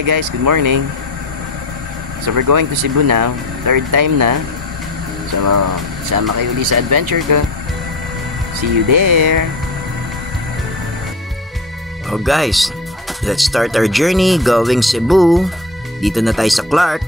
Hi guys, good morning. So we're going to Cebu now. Third time na. So sama kayo ulit sa adventure ko. See you there. Oh guys, let's start our journey going Cebu. Dito na tayo sa Clark.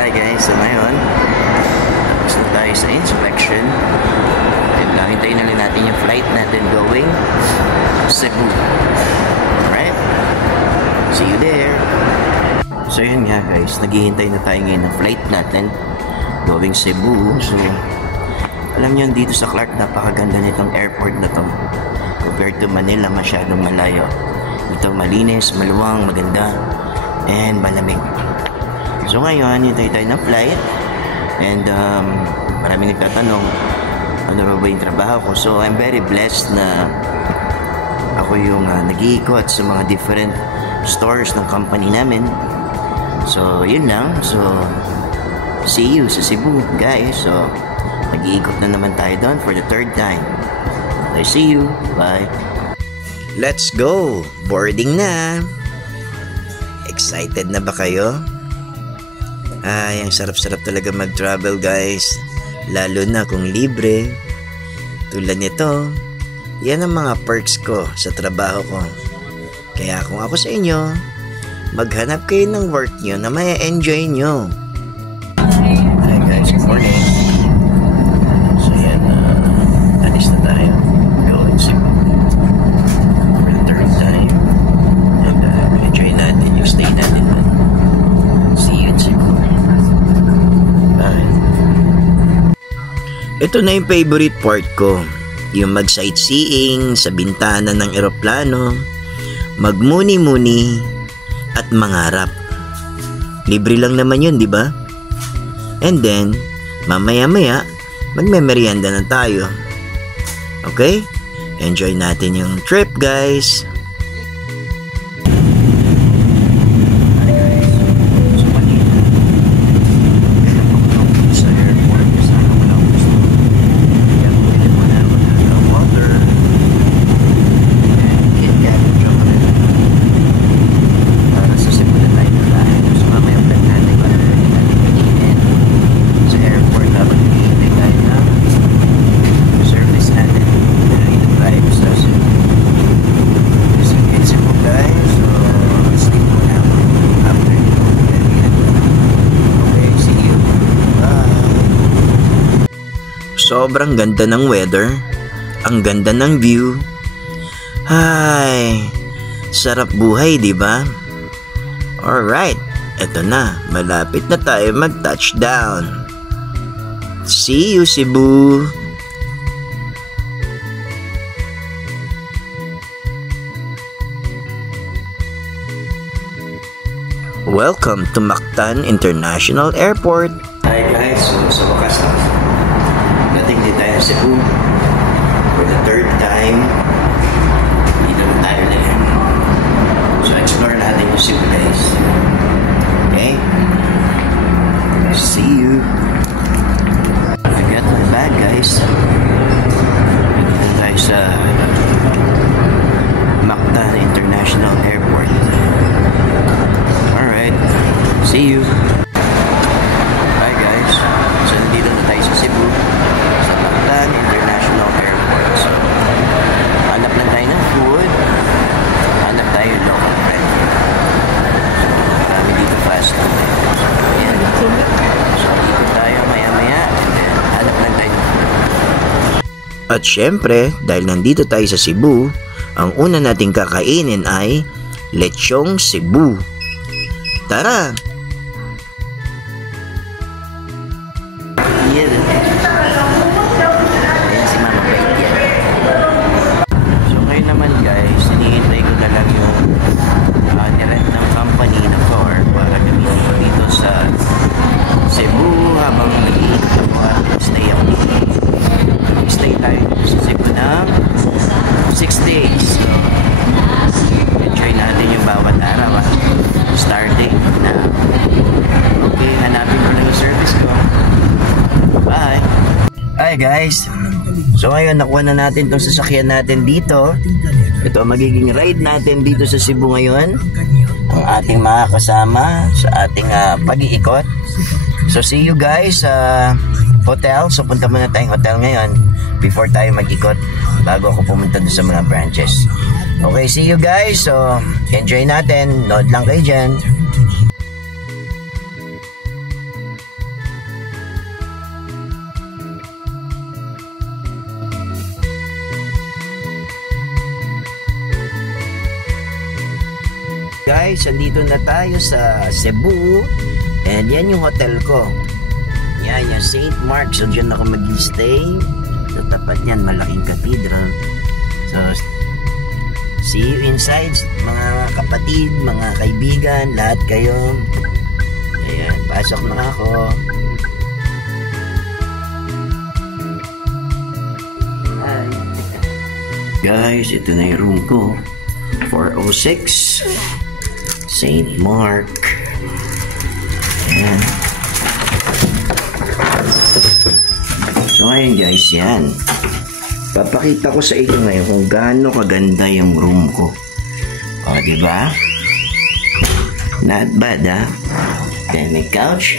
Hi guys, so ngayon tapos na tayo sa inspection. Hintayin na lang natin yung flight natin going Cebu. Alright? See you there. So yun nga guys, naghihintay na tayo ngayon ng flight natin going Cebu. So alam nyo, dito sa Clark, napakaganda nitong airport na to compared to Manila, masyadong malayo. Ito malinis, maluwang, maganda, and malamig. So ngayon, hintay tayo ng flight, and maraming nagtatanong ano ba yung trabaho ko. So I'm very blessed na ako yung nag-iikot sa mga different stores ng company namin. So yun lang. So see you sa Cebu guys. So nag-iikot na naman tayo doon for the third time. I see you. Bye. Let's go. Boarding na. Excited na ba kayo? Ay, ang sarap-sarap talaga mag-travel guys. Lalo na kung libre. Tulad nito, yan ang mga perks ko sa trabaho ko. Kaya kung ako sa inyo, maghanap kayo ng work nyo na may enjoy nyo. Hi guys, good morning. So yan, alis na tayo. Going Cebu for the third time. And enjoy natin yung stay natin. See you in Cebu. Bye. Ito na yung favorite part ko, yung mag-sightseeing sa bintana ng eroplano, magmuni-muni at mangarap. Libre lang naman yun, di ba? And then, mamaya-maya, magme-merienda na tayo. Okay? Enjoy natin yung trip, guys! Sobrang ganda ng weather, ang ganda ng view. Ay, sarap buhay, di ba? Alright, eto na, malapit na tayo mag-touchdown. See you, Cebu! Welcome to Mactan International Airport. Hi guys, so sa wakas na dating din tayo sa Cebu for the third time. Dito na tayo na yan. So explore natin yung Cebu guys. Okay? See you. I got my bag guys. Dito tayo sa Mactan International Airport. Alright. See you. Bye guys. So nandito na tayo sa Cebu. International Airport. So, hanap lang tayo ng food. Hanap tayo ng local bread. So, marami dito fast food. So, ayan. So, dito tayo maya-maya. And then, hanap lang tayo ng food. At syempre, dahil nandito tayo sa Cebu, ang una nating kakainin ay lechong Cebu. Tara! Hi guys, So ngayon, nakuha na natin itong sasakyan natin dito. Ito ang magiging ride natin dito sa Cebu ngayon. Ang ating mga kasama sa ating pag-iikot. So see you guys sa hotel. So punta muna tayong hotel ngayon before tayo mag-ikot bago ako pumunta doon sa mga branches. Okay, see you guys. So enjoy natin. Nood lang kayo dyan. Guys, andito na tayo sa Cebu. And yan yung hotel ko. Yan, yung St. Mark. So dyan ako mag-stay. So tapat yan, malaking cathedral. So see you inside, mga kapatid, mga kaibigan, lahat kayo. Ayan, pasok na ako. Hi. Guys, ito na yung room ko. 406 St. Mark. Ayan. So ngayon guys, yan. Papakita ko sa inyo ngayon kung gaano kaganda yung room ko. O, diba? Not bad, ha? Then may couch.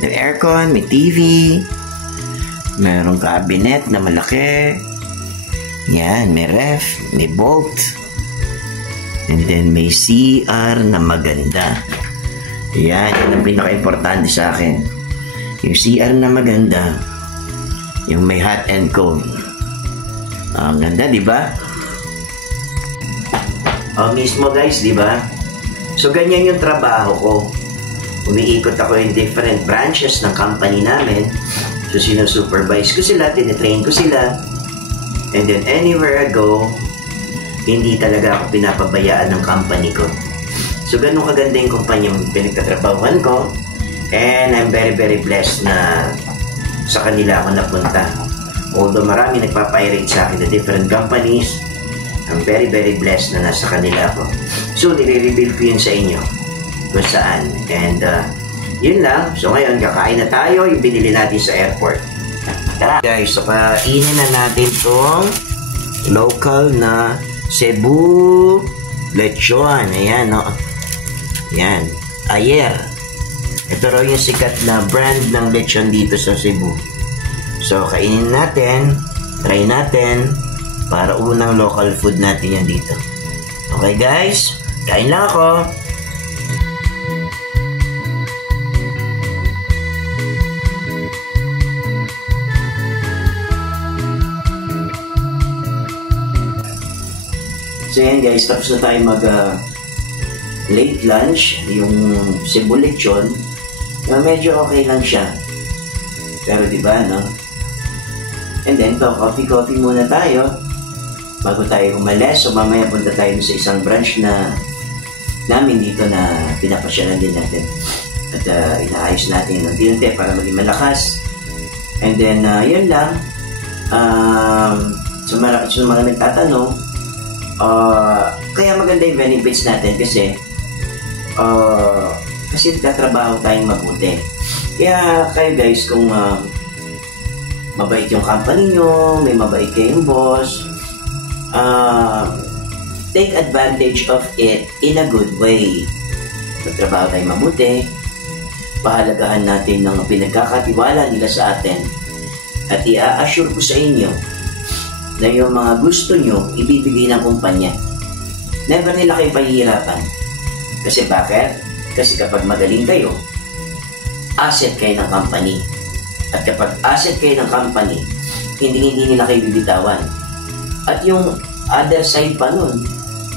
May aircon, may TV. Merong cabinet na malaki. Yan, may ref, may bolt. And then may CR na maganda. Yan, yan ang pinaka-importante sa akin. Yung CR na maganda, yung may hot and cold. Ang ganda, di ba? Mismo guys, di ba? So ganyan yung trabaho ko. Umiikot ako in different branches ng company namin. So sinusupervise ko sila, tinitrain ko sila. And then anywhere I go, hindi talaga ako pinapabayaan ng company ko. So ganun kaganda yung kumpanyang pinagtatrabahuan ko. And I'm very very blessed na sa kanila ako napunta. Although marami nagpapirate sa akin na different companies, I'm very very blessed na nasa kanila ako. So nire-reveal ko yun sa inyo kung saan. And yun lang. So ngayon kakain na tayo yung binili natin sa airport. Tara guys, so kainin na natin tong local na Cebu lechon. Ayan, no? Ayan, Ayer. Ito raw yung sikat na brand ng lechon dito sa Cebu. So kainin natin, try natin, para unang local food natin yan dito. Okay guys, kain lang ako. So yan guys, tapos na tayo mag late lunch, yung Cebu lechon. Medyo okay lang siya. Pero diba, no? And then, coffee muna tayo bago tayo umalis. So mamaya punta tayo sa isang branch na namin dito na pinapasyalan din natin. At inaayos natin ng unti para maging malakas. And then, yun lang. So mga nagtatanong, kaya maganda yung benefits natin kasi nagtatrabaho tayong mabuti. Kaya kayo guys, kung mabait yung company nyo, may mabait kayong boss, take advantage of it in a good way. Magtrabaho tayong mabuti, pahalagahan natin ng pinagkakatiwala nila sa atin, at i-assure ko sa inyo na yung mga gusto nyo, ibibigay ng kumpanya. Never nila kayo pahihirapan. Kasi bakit? Kasi kapag magaling kayo, asset kayo ng company. At kapag asset kayo ng company, hindi nila kayo bibitawan. At yung other side pa nun,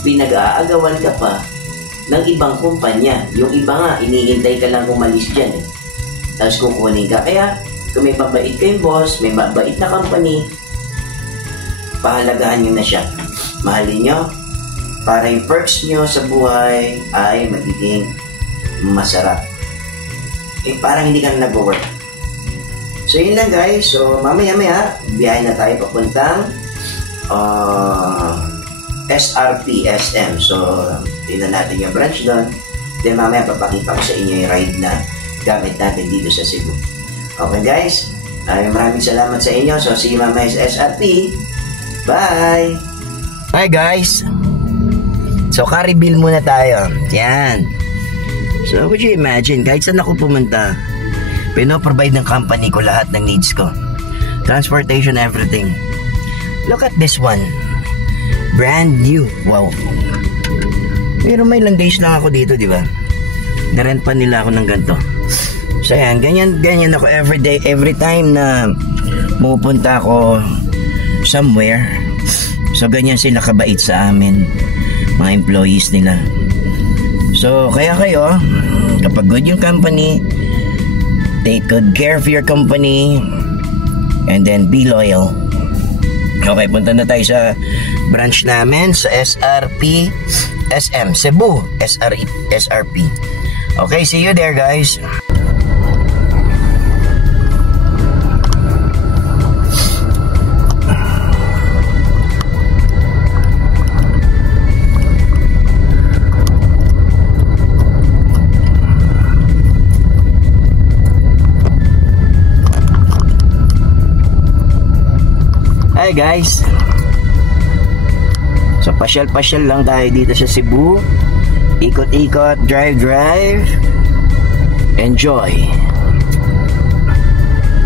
pinag-aagawan ka pa ng ibang kumpanya. Yung iba nga, iniintay ka lang umalis dyan. Tapos kukunin ka. Kaya, kung may mabait kayong boss, may mabait na company, pahalagahan nyo na siya. Mahalin nyo para yung perks nyo sa buhay ay magiging masarap. Parang hindi ka na nag-work. So yun lang guys. So mamaya biyahe na tayo papuntang SRP SM. So tingnan natin yung branch doon. Then mamaya papakita ko sa inyo yung ride na gamit natin dito sa Cebu. Okay guys, Ay, maraming salamat sa inyo. So, see you mamaya sa SRP. Bye! Hi guys! So, ka-reveal muna tayo. Yan. So, would you imagine, kahit saan ako pumunta, pino-provide ng company ko lahat ng needs ko. Transportation, everything. Look at this one. Brand new. Wow. Pero may ilang days lang ako dito, di ba? Narent pa nila ako ng ganito. So, yan. Ganyan ako every day. Every time na pupunta ako somewhere. So, ganyan sila kabait sa amin. Mga employees nila. So, kaya kayo, kapag good yung company, take good care of your company, and then be loyal. Okay, punta na tayo sa branch namin sa SRP SM Cebu SRP. Okay, see you there guys. Hi guys. So pasyal-pasyal lang tayo dito sa Cebu. Ikot-ikot, drive. Enjoy.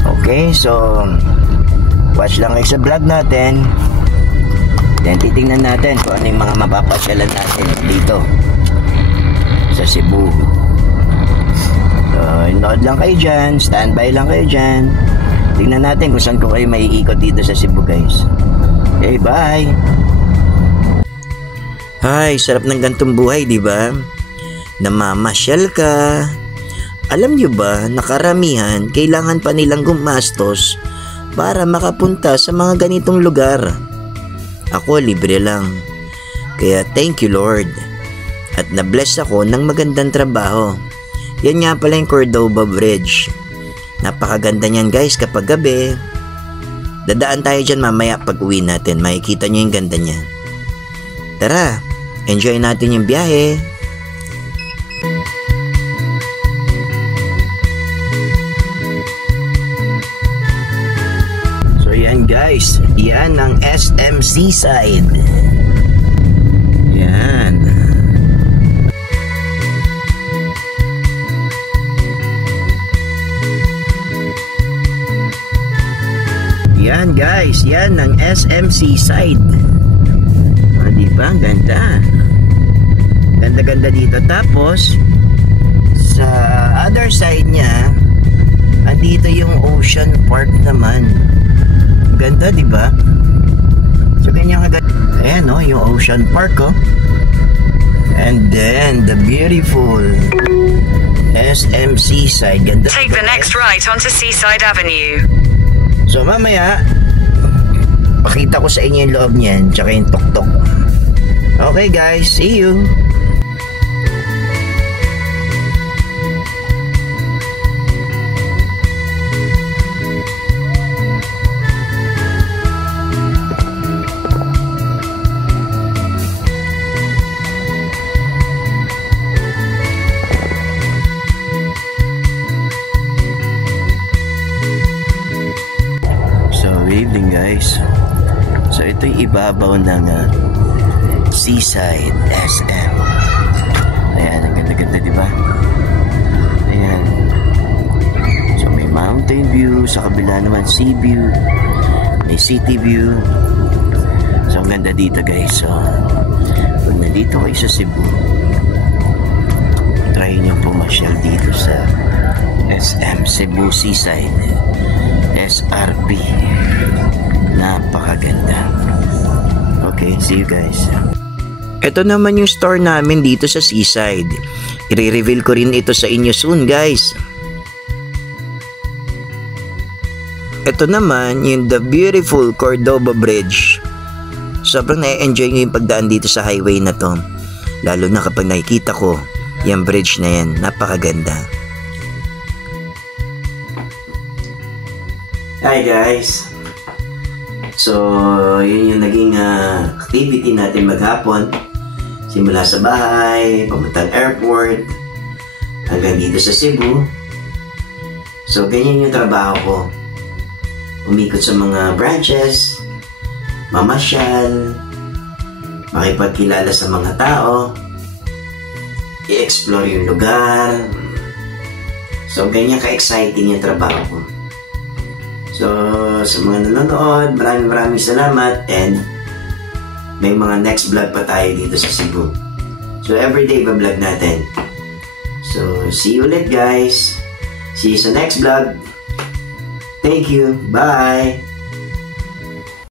Okay, so watch lang kayo sa vlog natin. Then titingnan natin kung ano yung mga mapapasyalan natin dito sa Cebu. So, nood lang kayo dyan, standby lang kayo dyan. Tingnan natin kung saan ko kayo maiikot dito sa Cebu guys. Okay, bye! Hi, sarap ng gantong buhay, di ba? Namamasyal ka. Alam nyo ba, nakaramihan, kailangan pa nilang gumastos para makapunta sa mga ganitong lugar. Ako, libre lang. Kaya thank you Lord. At na-bless ako ng magandang trabaho. Yan nga pala yung Cordova Bridge. Napakaganda niyan guys kapag gabi. Dadaan tayo dyan mamaya pag uwi natin. Makikita nyo yung ganda niya. Tara, enjoy natin yung biyahe. So yan guys, yan ang SM Seaside. Yan. Yan guys, yan ang SM Seaside. Diba? Ganda. Ganda-ganda dito. Tapos sa other side niya, andito yung Ocean Park naman. Ganda, diba? So ganyan kaganda. Ayan o, yung Ocean Park o. And then the beautiful SM Seaside. Ganda. Take the next right onto Seaside Avenue. So mamaya pakita ko sa inyo yung loob niyan, tsaka yung tuktok. Okay guys, see you. Good evening guys. So ito yung ibabaw ng Seaside SM. Ayan, ang ganda-ganda diba? Ayan. So may mountain view, sa kabila naman sea view, may city view. So ang ganda dito guys. So pag nandito kayo sa Cebu, try nyo pumasyal dito sa SM Cebu Seaside SRP. Napakaganda. Okay, see you guys. Ito naman yung store namin dito sa Seaside. I-reveal ko rin ito sa inyo soon guys. Ito naman yung the beautiful Cordova Bridge. Sobrang na-enjoy nyo yung pagdaan dito sa highway na to. Lalo na kapag nakikita ko yung bridge na yan. Napakaganda. Hi guys. So, yun yung naging activity natin maghapon. Simula sa bahay, pamuntang airport, hanggang dito sa Cebu. So, ganyan yung trabaho ko. umikot sa mga branches, mamasyal, makipagkilala sa mga tao, i-explore yung lugar. So, ganyan ka-exciting yung trabaho ko. So, sa mga nanonood, maraming salamat, and may mga next vlog pa tayo dito sa Cebu. So, everyday ba-vlog natin. So, see you ulit guys. See you sa next vlog. Thank you. Bye!